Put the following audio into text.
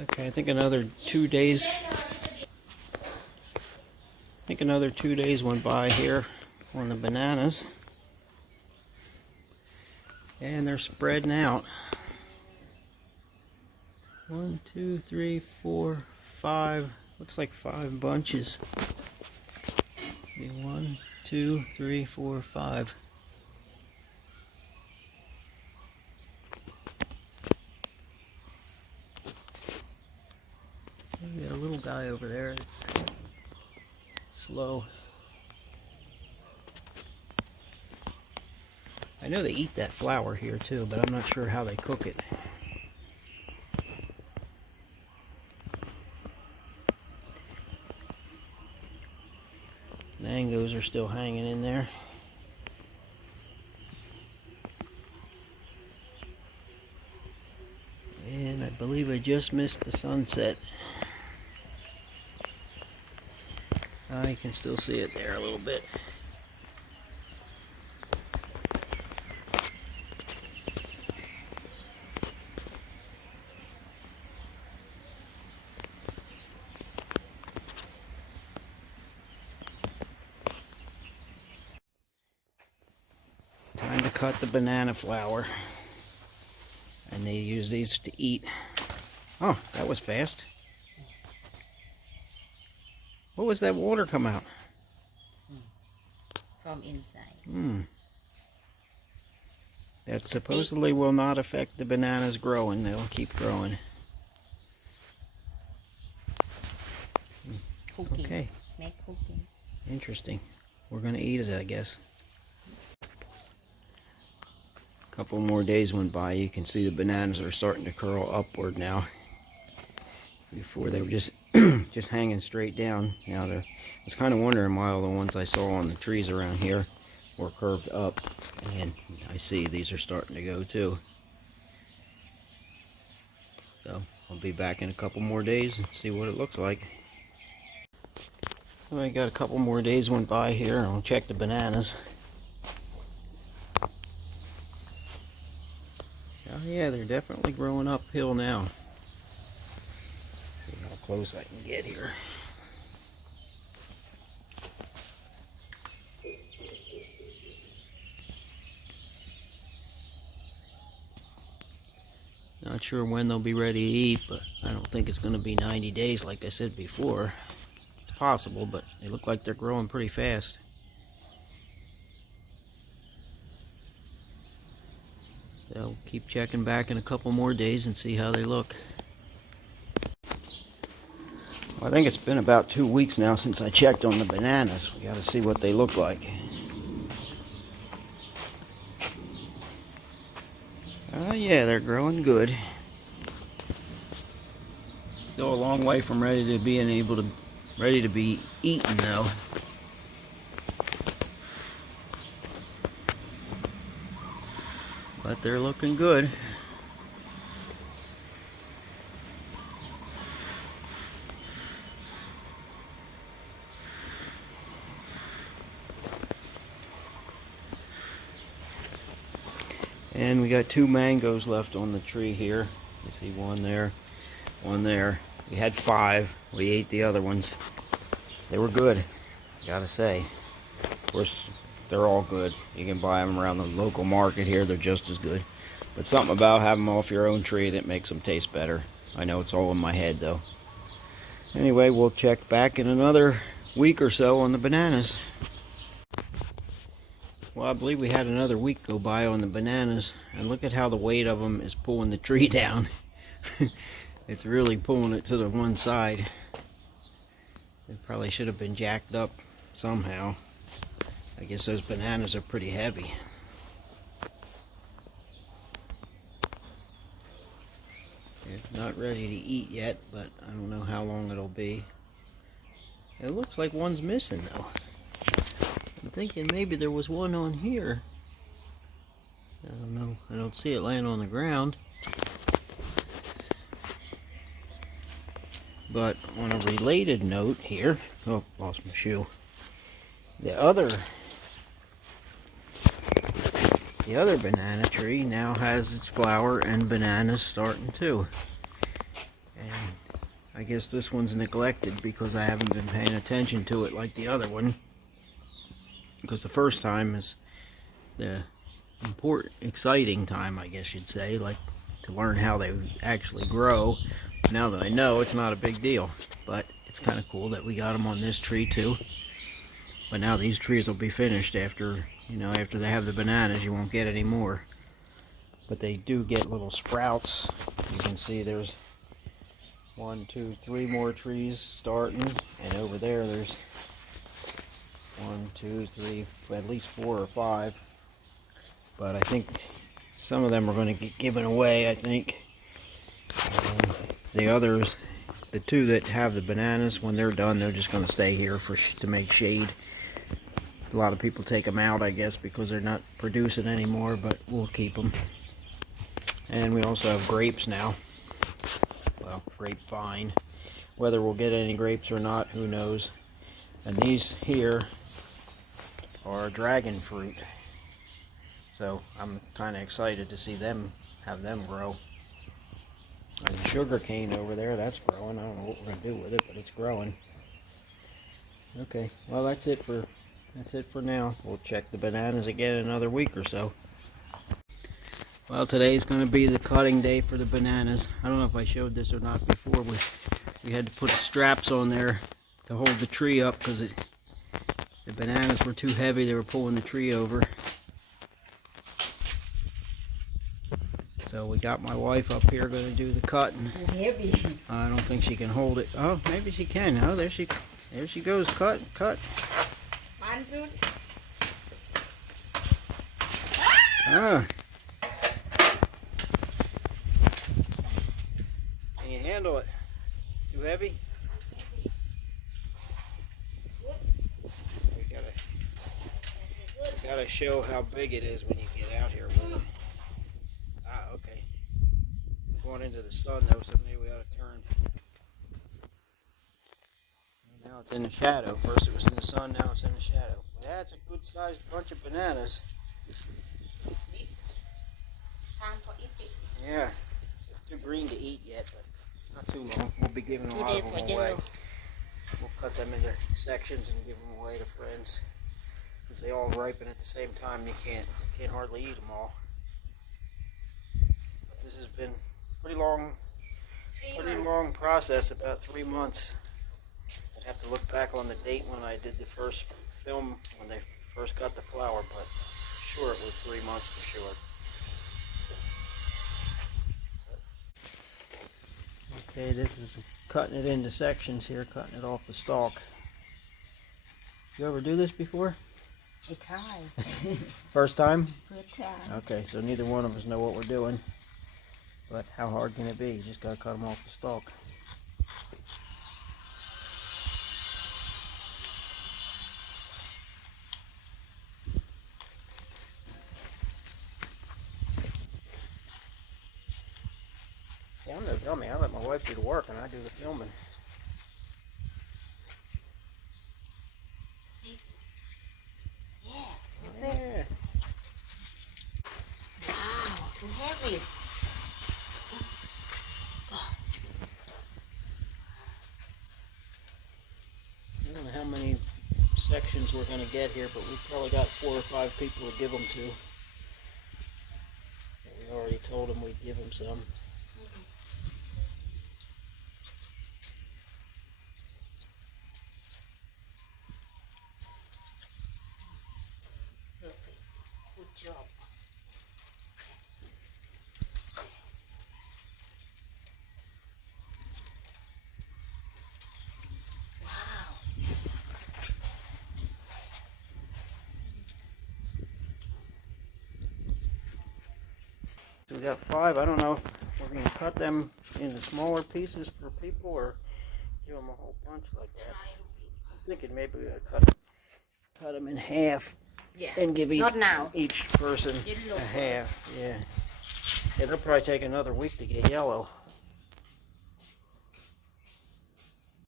Okay, I think another 2 days. Another 2 days went by here on the bananas, and they're spreading out. 1, 2, 3, 4, 5. Looks like 5 bunches. 1, 2, 3, 4, 5. We got a little guy over there that's slow. I know they eat that flour here too, but I'm not sure how they cook it. Mangoes are still hanging in there. And I believe I just missed the sunset. I can still see it there a little bit. Time to cut the banana flour. And they use these to eat. Oh, that was fast. What was that water come out? From inside. That supposedly will not affect the bananas growing. They'll keep growing. Cooking. Okay. Make cooking. Interesting. We're going to eat it, I guess. A couple more days went by. You can see the bananas are starting to curl upward now. Before they were just just hanging straight down. Now I was kind of wondering why all the ones I saw on the trees around here were curved up, and I see these are starting to go too. So I'll be back in a couple more days and see what it looks like. So I got a couple more days went by here, and I'll check the bananas. Oh yeah, they're definitely growing uphill now. See how close I can get here. Not sure when they'll be ready to eat, but I don't think it's going to be 90 days like I said before. It's possible, but they look like they're growing pretty fast. So keep checking back in a couple more days and see how they look. Well, I think it's been about 2 weeks now since I checked on the bananas. We got to see what they look like. Oh yeah, they're growing good. Still a long way from ready to be eaten though. But they're looking good. And we got 2 mangoes left on the tree here. You see one there, one there. We had 5. We ate the other ones. They were good, gotta say. Of course, they're all good. You can buy them around the local market here. They're just as good. But something about having them off your own tree that makes them taste better. I know it's all in my head though. Anyway, we'll check back in another week or so on the bananas. Well, I believe we had another week go by on the bananas, and look at how the weight of them is pulling the tree down. It's really pulling it to the one side. It probably should have been jacked up somehow. I guess those bananas are pretty heavy. It's not ready to eat yet, but I don't know how long it'll be. It looks like one's missing though. I'm thinking maybe there was one on here. I don't know. I don't see it laying on the ground. But on a related note here, oh, lost my shoe. The other banana tree now has its flower and bananas starting too. And I guess this one's neglected because I haven't been paying attention to it like the other one. Because the first time is the important, exciting time, I guess you'd say, like to learn how they actually grow. Now that I know, it's not a big deal, but it's kind of cool that we got them on this tree too. But now these trees will be finished after, you know, after they have the bananas. You won't get any more. But they do get little sprouts. You can see there's 1, 2, 3 more trees starting, and over there's 1, 2, 3, at least 4 or 5. But I think some of them are going to get given away, I think. And the others, the 2 that have the bananas, when they're done, they're just going to stay here to make shade. A lot of people take them out, I guess, because they're not producing anymore, but we'll keep them. And we also have grapes now. Well, grapevine. Whether we'll get any grapes or not, who knows. And these here are dragon fruit. So I'm kind of excited to see them, have them grow. And the sugar cane over there, that's growing. I don't know what we're going to do with it, but it's growing. Okay, well that's it for now. We'll check the bananas again in another week or so. Well, today's going to be the cutting day for the bananas. I don't know if I showed this or not before. We had to put straps on there to hold the tree up because the bananas were too heavy. They were pulling the tree over. So we got my wife up here going to do the cutting. Heavy. I don't think she can hold it. Oh, maybe she can. Oh, there she goes. Cut. 1, 2. Ah. Can you handle it? Too heavy? We gotta show how big it is when you get out here with it. Ah, okay. Going into the sun though, so maybe we ought to turn. Now it's in the shadow. First it was in the sun, now it's in the shadow. Yeah, it's a good sized bunch of bananas. Time for eating. Yeah, too green to eat yet, but not too long. We'll be giving a lot of them away. We'll cut them into sections and give them away to friends. Because they all ripen at the same time, you can't hardly eat them all. But this has been pretty long process, about 3 months. I'd have to look back on the date when I did the first film, when they first got the flower, but sure it was 3 months for sure. Okay, this is cutting it into sections here, cutting it off the stalk. You ever do this before? I tried. First time? First time. Okay, so neither one of us know what we're doing. But how hard can it be? You just gotta cut them off the stalk. See, I'm no dummy. I let my wife do the work and I do the filming. Yeah. Wow, too heavy. I don't know how many sections we're going to get here, but we've probably got 4 or 5 people to give them to. We already told them we'd give them some. Perfect. Good job. Wow. So we got 5. I don't know if we're going to cut them into smaller pieces for people or give them a whole bunch like that. I'm thinking maybe we got to cut them in half. Yeah. And give Not now. each person a half. Yeah. It'll probably take another week to get yellow.